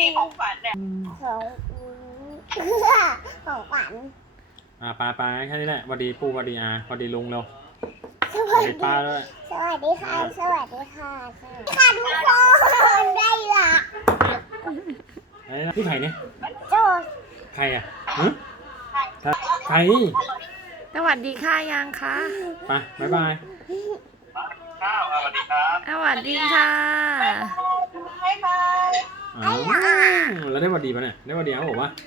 มีของฝันเนี่ยของฝันอ่าปลาปลาแค่นี้แหละพอดีปูพอดีอาพอดีลุงเร็วสวัสดีป้าด้วยสวัสดีค่ะ สวัสดีค่ะค่ะทุกคนได้ละอะไพี่ไข่เนี่ยโจไข่อ่ะไข่สวัสดีค่ะยังค่ะไปบ๊ายบายสวัสดีค่ะบายบายบายบายแล้วได้สวัสดีไหมเนี่ย ได้สวัสดีเขาบอกว่า